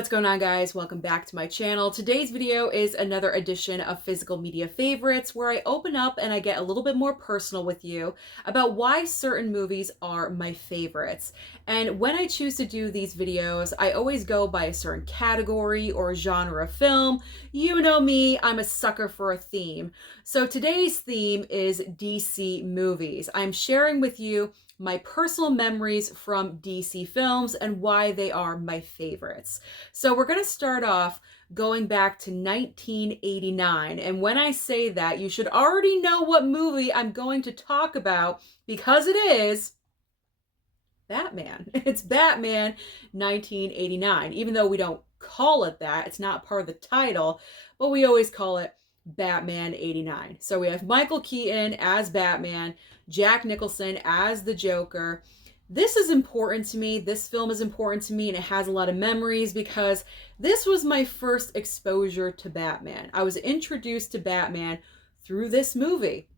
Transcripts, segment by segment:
What's going on, guys? Welcome back to my channel. Today's video is another edition of Physical Media Favorites, where I open up and I get a little bit more personal with you about why certain movies are my favorites. And when I choose to do these videos, I always go by a certain category or genre of film. You know me, I'm a sucker for a theme. So today's theme is DC movies. I'm sharing with you my personal memories from DC films and why they are my favorites. So we're going to start off going back to 1989. And when I say that, you should already know what movie I'm going to talk about because it is Batman. It's Batman 1989. Even though we don't call it that, it's not part of the title, but we always call it Batman 89. So we have Michael Keaton as Batman, Jack Nicholson as the Joker. This is important to me. This film is important to me, and it has a lot of memories because this was my first exposure to Batman. I was introduced to Batman through this movie.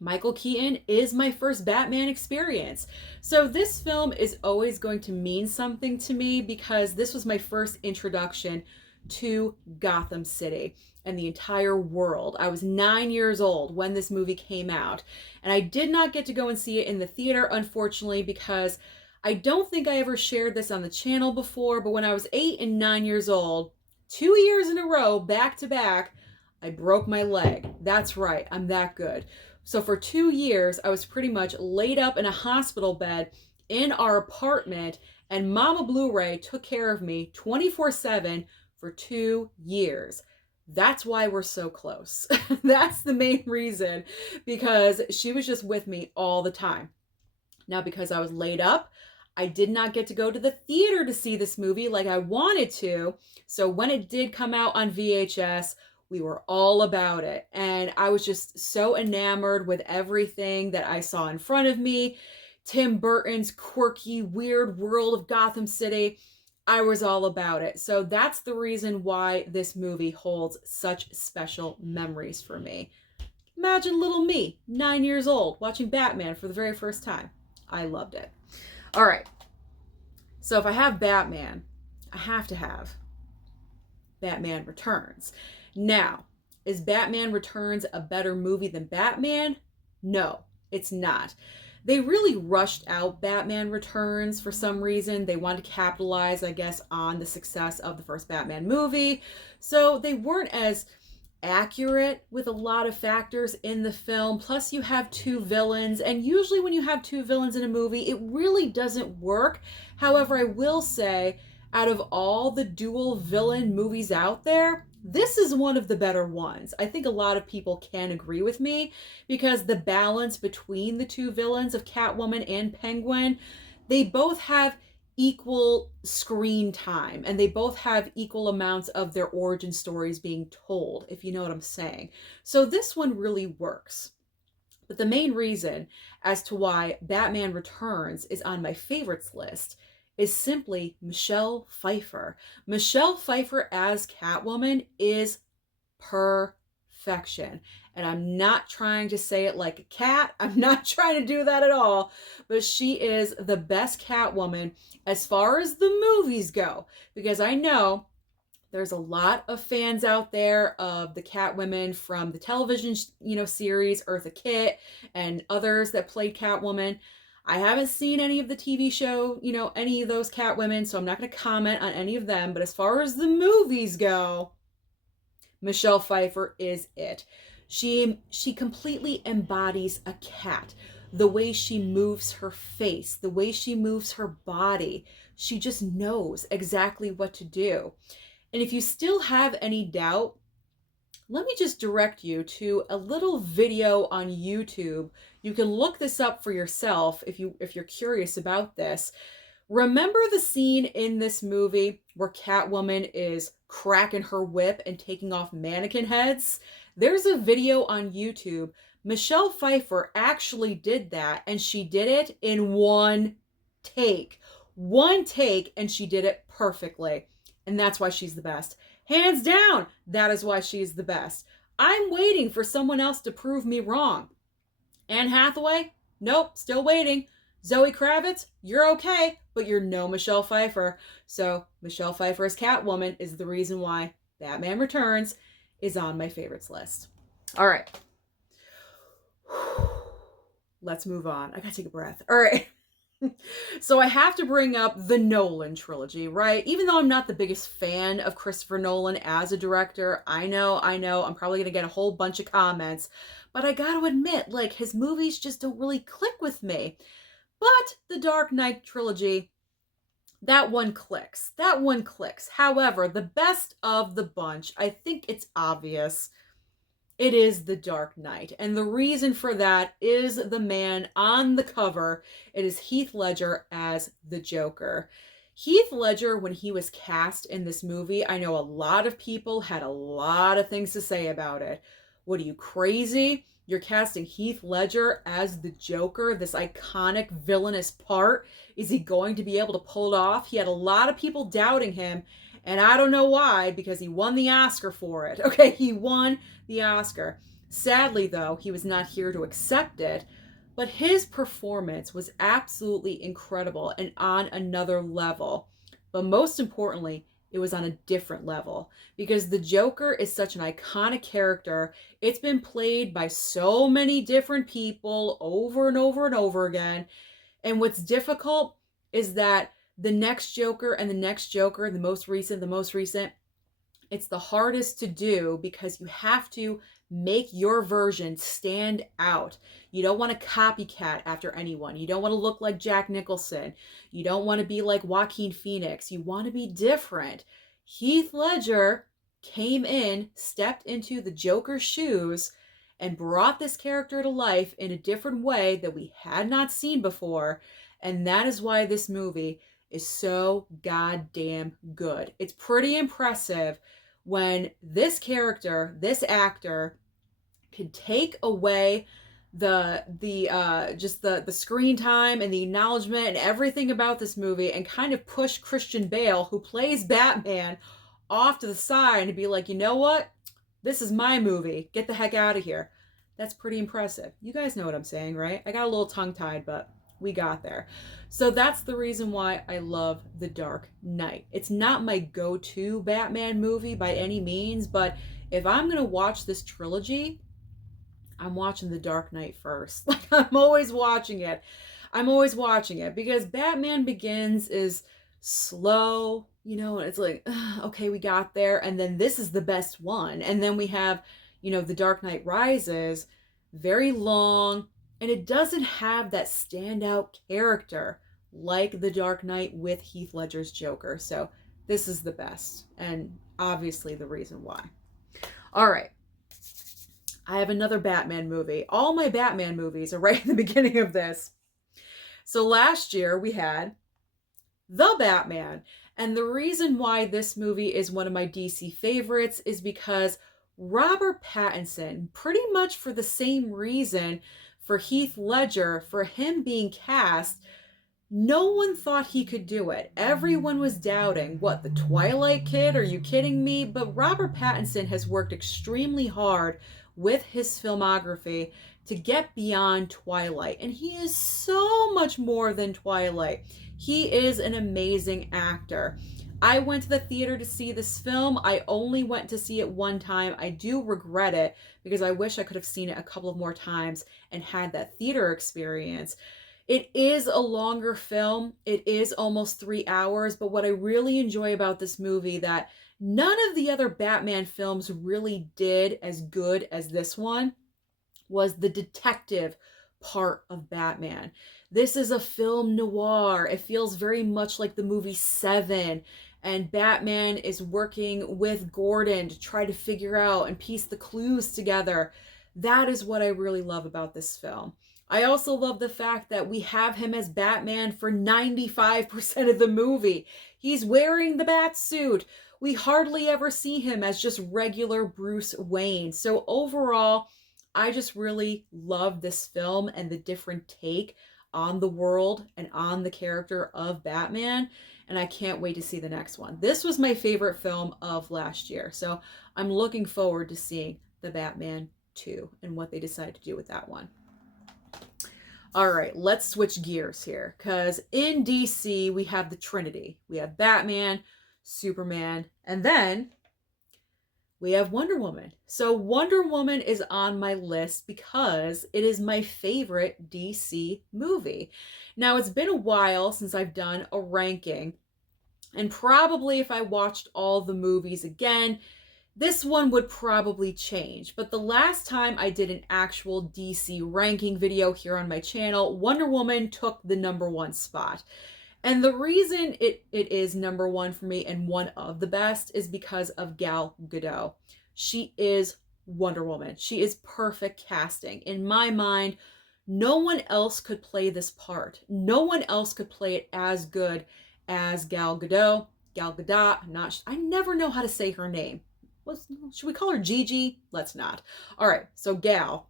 Michael Keaton is my first Batman experience. So this film is always going to mean something to me because this was my first introduction to Gotham City and the entire world. I was 9 years old when this movie came out, and I did not get to go and see it in the theater, unfortunately, because I don't think I ever shared this on the channel before, but when I was 8 and 9 years old, 2 years in a row, back to back, I broke my leg. That's right, I'm that good. So for 2 years, I was pretty much laid up in a hospital bed in our apartment, and Mama Blu-ray took care of me 24/7 for 2 years. That's why we're so close. That's the main reason, because she was just with me all the time. Now, because I was laid up, I did not get to go to the theater to see this movie like I wanted to. So when it did come out on VHS, we were all about it. And I was just so enamored with everything that I saw in front of me. Tim Burton's quirky, weird world of Gotham City. I was all about it. So that's the reason why this movie holds such special memories for me. Imagine little me, 9 years old, watching Batman for the very first time. I loved it. All right. So if I have Batman, I have to have Batman Returns. Now, is Batman Returns a better movie than Batman? No, it's not. They really rushed out Batman Returns for some reason. They wanted to capitalize, I guess, on the success of the first Batman movie. So they weren't as accurate with a lot of factors in the film. Plus, you have two villains. And usually when you have two villains in a movie, it really doesn't work. However, I will say, out of all the dual villain movies out there, this is one of the better ones. I think a lot of people can agree with me because the balance between the two villains of Catwoman and Penguin, they both have equal screen time and they both have equal amounts of their origin stories being told, if you know what I'm saying. So this one really works. But the main reason as to why Batman Returns is on my favorites list is simply Michelle Pfeiffer. Michelle Pfeiffer as Catwoman is perfection. And I'm not trying to say it like a cat. I'm not trying to do that at all. But she is the best Catwoman as far as the movies go. Because I know there's a lot of fans out there of the Catwomen from the television, series, Eartha Kitt, and others that played Catwoman. I haven't seen any of the TV show, any of those Catwomen, so I'm not going to comment on any of them. But as far as the movies go, Michelle Pfeiffer is it. She completely embodies a cat. The way she moves her face, the way she moves her body, she just knows exactly what to do. And if you still have any doubt, let me just direct you to a little video on YouTube. You can look this up for yourself if you're curious about this. Remember the scene in this movie where Catwoman is cracking her whip and taking off mannequin heads? There's a video on YouTube. Michelle Pfeiffer actually did that, and she did it in one take. One take, and she did it perfectly. And that's why she's the best. Hands down, that is why she's the best. I'm waiting for someone else to prove me wrong. Anne Hathaway? Nope, still waiting. Zoe Kravitz, you're okay, but you're no Michelle Pfeiffer. So Michelle Pfeiffer as Catwoman is the reason why Batman Returns is on my favorites list. All right. Let's move on. I gotta take a breath. All right. So I have to bring up the Nolan trilogy, right? Even though I'm not the biggest fan of Christopher Nolan as a director, I know, I'm probably going to get a whole bunch of comments, but I got to admit, like, his movies just don't really click with me. But the Dark Knight trilogy, that one clicks. That one clicks. However, the best of the bunch, I think it's obvious, it is The Dark Knight. And the reason for that is the man on the cover. It is Heath Ledger as the Joker. Heath Ledger, when he was cast in this movie, I know a lot of people had a lot of things to say about it. What, are you crazy? You're casting Heath Ledger as the Joker, this iconic villainous part. Is he going to be able to pull it off? He had a lot of people doubting him. And I don't know why, because he won the Oscar for it. Okay, he won the Oscar. Sadly, though, he was not here to accept it, but his performance was absolutely incredible and on another level. But most importantly, it was on a different level because the Joker is such an iconic character. It's been played by so many different people over and over and over again. And what's difficult is that the next Joker and the next Joker, the most recent, it's the hardest to do because you have to make your version stand out. You don't want to copycat after anyone. You don't want to look like Jack Nicholson. You don't want to be like Joaquin Phoenix. You want to be different. Heath Ledger came in, stepped into the Joker's shoes, and brought this character to life in a different way that we had not seen before. And that is why this movie is so goddamn good. It's pretty impressive when this character, this actor, can take away the screen time and the acknowledgement and everything about this movie and kind of push Christian Bale, who plays Batman, off to the side and be like, you know what? This is my movie. Get the heck out of here. That's pretty impressive. You guys know what I'm saying, right? I got a little tongue-tied, but we got there. So that's the reason why I love The Dark Knight. It's not my go-to Batman movie by any means, but if I'm going to watch this trilogy, I'm watching The Dark Knight first. Like, I'm always watching it. Because Batman Begins is slow, and it's like, okay, we got there. And then this is the best one. And then we have, The Dark Knight Rises, very long, and it doesn't have that standout character like The Dark Knight with Heath Ledger's Joker. So this is the best, and obviously the reason why. All right. I have another Batman movie. All my Batman movies are right in the beginning of this. So last year we had The Batman. And the reason why this movie is one of my DC favorites is because Robert Pattinson, pretty much for the same reason for Heath Ledger, for him being cast, no one thought he could do it. Everyone was doubting. What, the Twilight Kid? Are you kidding me? But Robert Pattinson has worked extremely hard with his filmography to get beyond Twilight. And he is so much more than Twilight. He is an amazing actor. I went to the theater to see this film. I only went to see it one time. I do regret it because I wish I could have seen it a couple of more times and had that theater experience. It is a longer film. It is almost 3 hours, but what I really enjoy about this movie that none of the other Batman films really did as good as this one was the detective part of Batman. This is a film noir. It feels very much like the movie Seven, and Batman is working with Gordon to try to figure out and piece the clues together. That is what I really love about this film. I also love the fact that we have him as Batman for 95% of the movie. He's wearing the bat suit. We hardly ever see him as just regular Bruce Wayne. So overall, I just really love this film and the different take on the world and on the character of Batman. And I can't wait to see the next one. This was my favorite film of last year. So I'm looking forward to seeing The Batman 2 and what they decide to do with that one. All right, let's switch gears here because in DC we have the Trinity. We have Batman, Superman, and then we have Wonder Woman. So Wonder Woman is on my list because it is my favorite DC movie. Now, it's been a while since I've done a ranking, and probably if I watched all the movies again, this one would probably change. But the last time I did an actual DC ranking video here on my channel, Wonder Woman took the #1 spot. And the reason it is #1 for me and one of the best is because of Gal Gadot. She is Wonder Woman. She is perfect casting. In my mind, no one else could play this part. No one else could play it as good as Gal Gadot. Gal Gadot, I never know how to say her name. Should we call her Gigi? Let's not. All right, so Gal,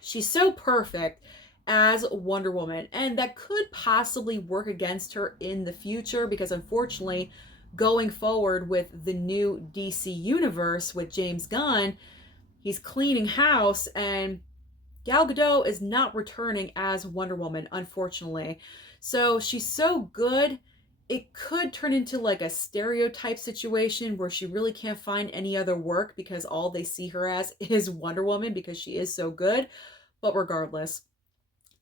she's so perfect as Wonder Woman, and that could possibly work against her in the future because unfortunately, going forward with the new DC universe with James Gunn, he's cleaning house and Gal Gadot is not returning as Wonder Woman, unfortunately. So she's so good, it could turn into like a stereotype situation where she really can't find any other work because all they see her as is Wonder Woman because she is so good. But regardless,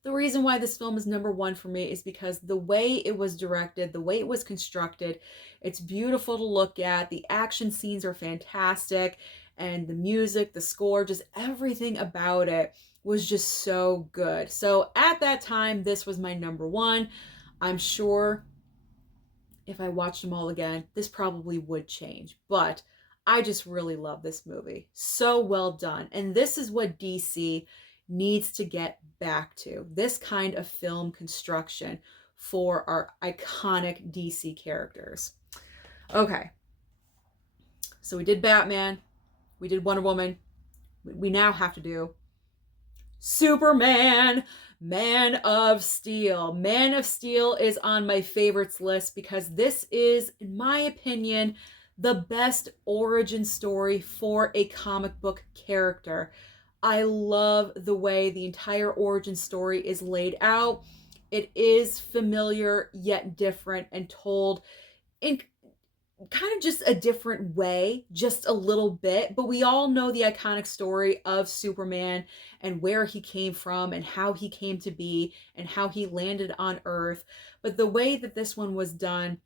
the reason why this film is #1 for me is because the way it was directed, the way it was constructed, it's beautiful to look at. The action scenes are fantastic, and the music, the score, just everything about it was just so good. So at that time, this was my #1. I'm sure if I watched them all again, this probably would change, but I just really love this movie. So well done. And this is what DC needs to get back to, this kind of film construction for our iconic DC characters. Okay, so we did Batman, we did Wonder Woman, we now have to do Superman, Man of Steel. Man of Steel is on my favorites list because this is, in my opinion, the best origin story for a comic book character. I love the way the entire origin story is laid out. It is familiar yet different and told in kind of just a different way, just a little bit, but we all know the iconic story of Superman and where he came from and how he came to be and how he landed on Earth. But the way that this one was done,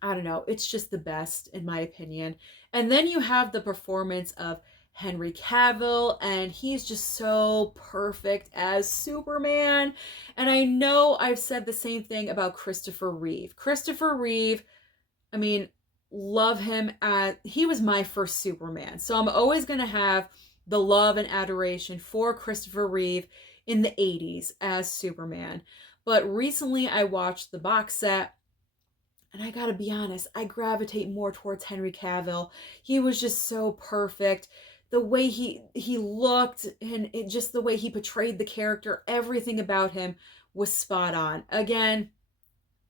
I don't know, it's just the best in my opinion. And then you have the performance of Henry Cavill, and he's just so perfect as Superman. And I know I've said the same thing about Christopher Reeve. Christopher Reeve, I mean, love him as he was my first Superman. So I'm always going to have the love and adoration for Christopher Reeve in the 80s as Superman. But recently I watched the box set, and I gotta be honest, I gravitate more towards Henry Cavill. He was just so perfect. The way he looked and just the way he portrayed the character, everything about him was spot on. Again,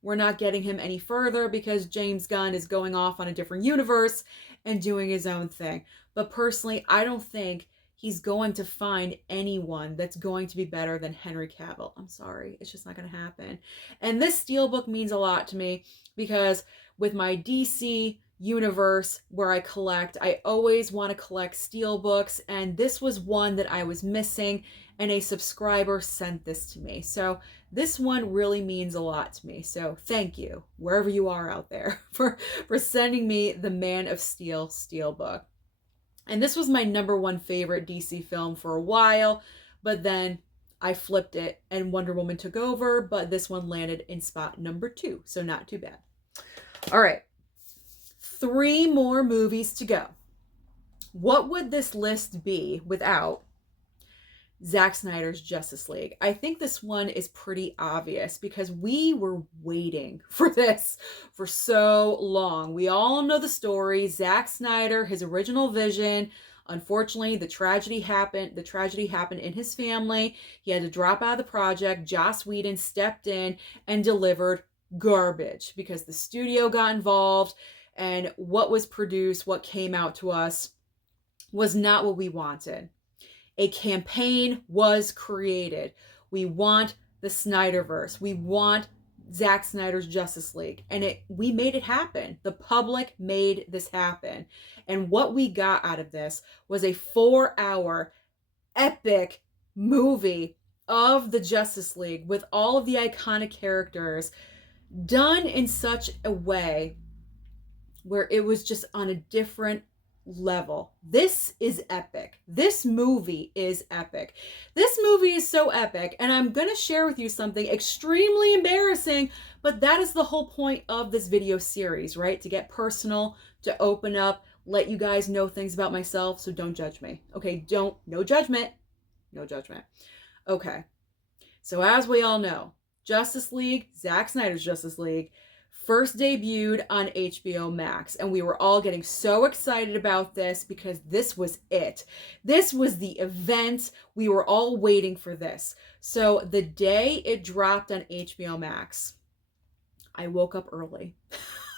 we're not getting him any further because James Gunn is going off on a different universe and doing his own thing. But personally, I don't think he's going to find anyone that's going to be better than Henry Cavill. I'm sorry, it's just not going to happen. And this Steelbook means a lot to me because with my DC universe where I collect, I always want to collect Steelbooks, and this was one that I was missing, and a subscriber sent this to me. So this one really means a lot to me. So thank you, wherever you are out there, for sending me the Man of Steel Steelbook. And this was my #1 favorite DC film for a while, but then I flipped it and Wonder Woman took over, but this one landed in spot #2, so not too bad. All right, 3 more movies to go. What would this list be without Zack Snyder's Justice League? I think this one is pretty obvious because we were waiting for this for so long. We all know the story. Zack Snyder, his original vision, unfortunately, the tragedy happened in his family. He had to drop out of the project. Joss Whedon stepped in and delivered garbage because the studio got involved, and what was produced, what came out to us, was not what we wanted. A campaign was created We want the Snyderverse. We want Zack Snyder's Justice League. And we made it happen. The public made this happen. And what we got out of this was a 4-hour epic movie of the Justice League with all of the iconic characters done in such a way where it was just on a different level. This is epic. This movie is epic. This movie is so epic, and I'm gonna share with you something extremely embarrassing, but that is the whole point of this video series, right? To get personal, to open up, let you guys know things about myself, so don't judge me. Okay, no judgment. No judgment. Okay, so as we all know, Justice League, Zack Snyder's Justice League, first debuted on HBO Max, and we were all getting so excited about this because this was it. This was the event. We were all waiting for this. So the day it dropped on HBO Max, I woke up early.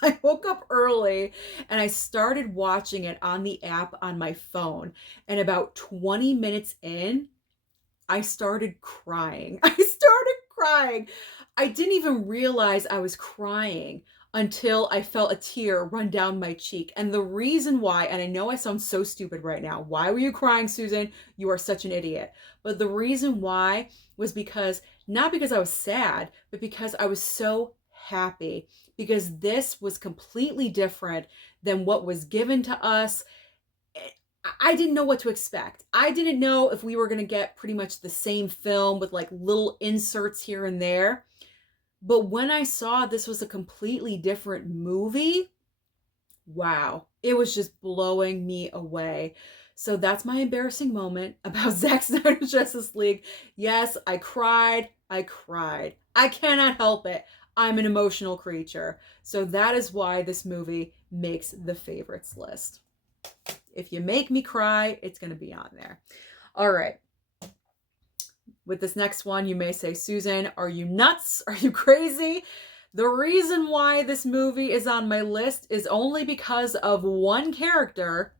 I woke up early and I started watching it on the app on my phone. And about 20 minutes in, I started crying. I didn't even realize I was crying until I felt a tear run down my cheek. And the reason why, and I know I sound so stupid right now, why were you crying, Susan? You are such an idiot. But the reason why was not because I was sad, but because I was so happy. Because this was completely different than what was given to us. I didn't know what to expect. I didn't know if we were going to get pretty much the same film with like little inserts here and there. But when I saw this was a completely different movie, wow, it was just blowing me away. So that's my embarrassing moment about Zack Snyder's Justice League. Yes, I cried. I cannot help it. I'm an emotional creature. So that is why this movie makes the favorites list. If you make me cry, it's going to be on there. All right. With this next one, you may say, Susan, are you nuts? Are you crazy? The reason why this movie is on my list is only because of one character,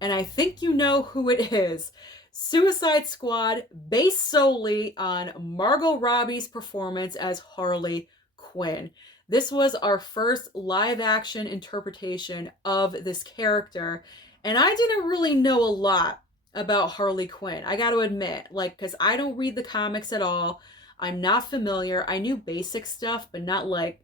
and I think you know who it is. Suicide Squad, based solely on Margot Robbie's performance as Harley Quinn. This was our first live-action interpretation of this character, and I didn't really know a lot about Harley Quinn. I got to admit, because I don't read the comics at all. I'm not familiar. I knew basic stuff, but not like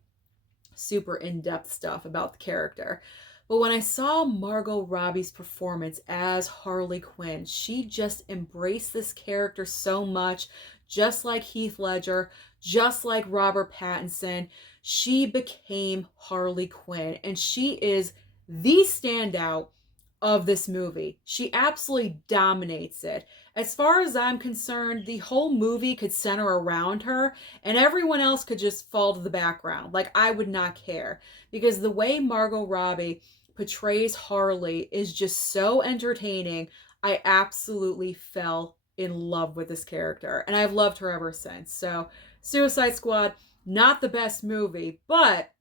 super in-depth stuff about the character. But when I saw Margot Robbie's performance as Harley Quinn, she just embraced this character so much, just like Heath Ledger, just like Robert Pattinson. She became Harley Quinn, and she is the standout of this movie. She absolutely dominates it. As far as I'm concerned, the whole movie could center around her, and everyone else could just fall to the background. I would not care, because the way Margot Robbie portrays Harley is just so entertaining. I absolutely fell in love with this character, and I've loved her ever since. So Suicide Squad, not the best movie, but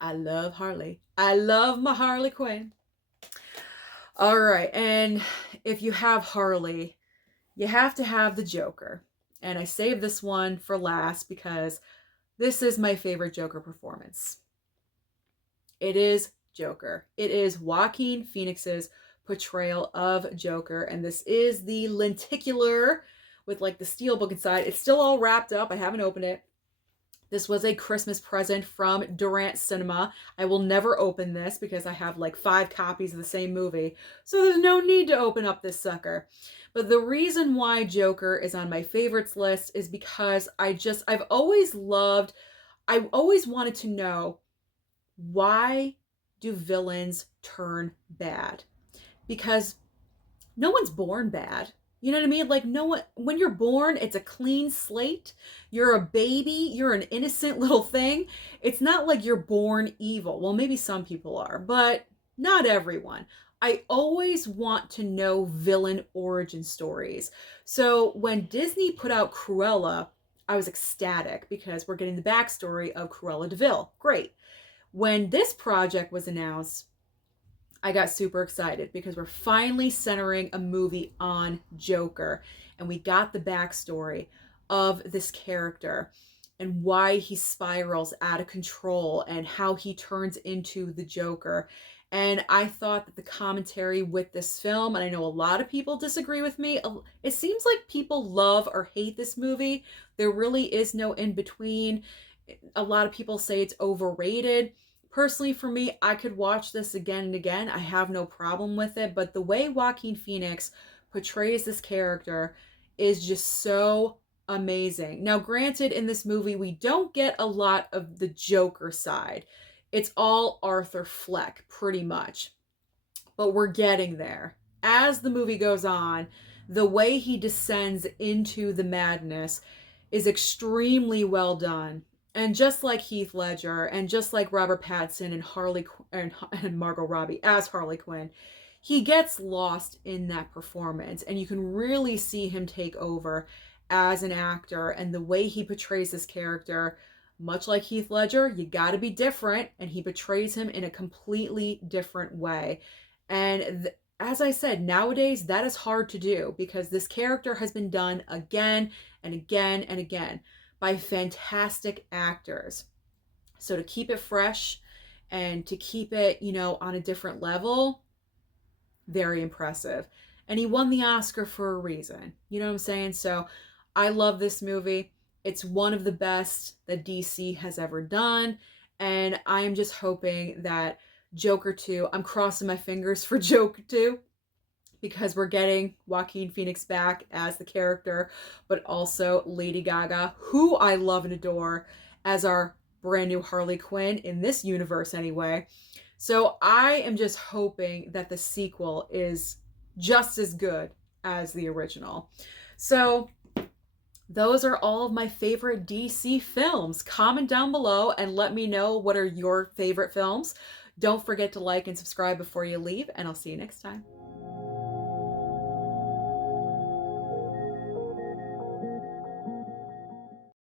I love Harley. I love my Harley Quinn. All right, and if you have Harley, you have to have the Joker. And I saved this one for last because this is my favorite Joker performance. It is Joker. It is Joaquin Phoenix's portrayal of Joker, and this is the lenticular with the steelbook inside. It's still all wrapped up. I haven't opened it. This was a Christmas present from Durant Cinema. I will never open this because I have 5 copies of the same movie, so there's no need to open up this sucker. But the reason why Joker is on my favorites list is because I've always wanted to know, why do villains turn bad? Because no one's born bad. You know what I mean? No one, when you're born, it's a clean slate. You're a baby. You're an innocent little thing. It's not like you're born evil. Well, maybe some people are, but not everyone. I always want to know villain origin stories. So when Disney put out Cruella, I was ecstatic because we're getting the backstory of Cruella de Vil. Great. When this project was announced, I got super excited because we're finally centering a movie on Joker. And we got the backstory of this character and why he spirals out of control and how he turns into the Joker. And I thought that the commentary with this film, and I know a lot of people disagree with me, it seems like people love or hate this movie. There really is no in between. A lot of people say it's overrated. Personally, for me, I could watch this again and again. I have no problem with it. But the way Joaquin Phoenix portrays this character is just so amazing. Now, granted, in this movie, we don't get a lot of the Joker side. It's all Arthur Fleck, pretty much. But we're getting there. As the movie goes on, the way he descends into the madness is extremely well done. And just like Heath Ledger, and just like Robert Pattinson and and Margot Robbie as Harley Quinn, he gets lost in that performance, and you can really see him take over as an actor. And the way he portrays this character, much like Heath Ledger, you got to be different, and he portrays him in a completely different way. And as I said, nowadays that is hard to do because this character has been done again and again and again by fantastic actors. So to keep it fresh and to keep it, on a different level, very impressive. And he won the Oscar for a reason. You know what I'm saying? So I love this movie. It's one of the best that DC has ever done. And I'm just hoping that Joker 2, I'm crossing my fingers for Joker 2 because we're getting Joaquin Phoenix back as the character, but also Lady Gaga, who I love and adore, as our brand new Harley Quinn in this universe anyway. So I am just hoping that the sequel is just as good as the original. So those are all of my favorite DC films. Comment down below and let me know what are your favorite films. Don't forget to like and subscribe before you leave, and I'll see you next time.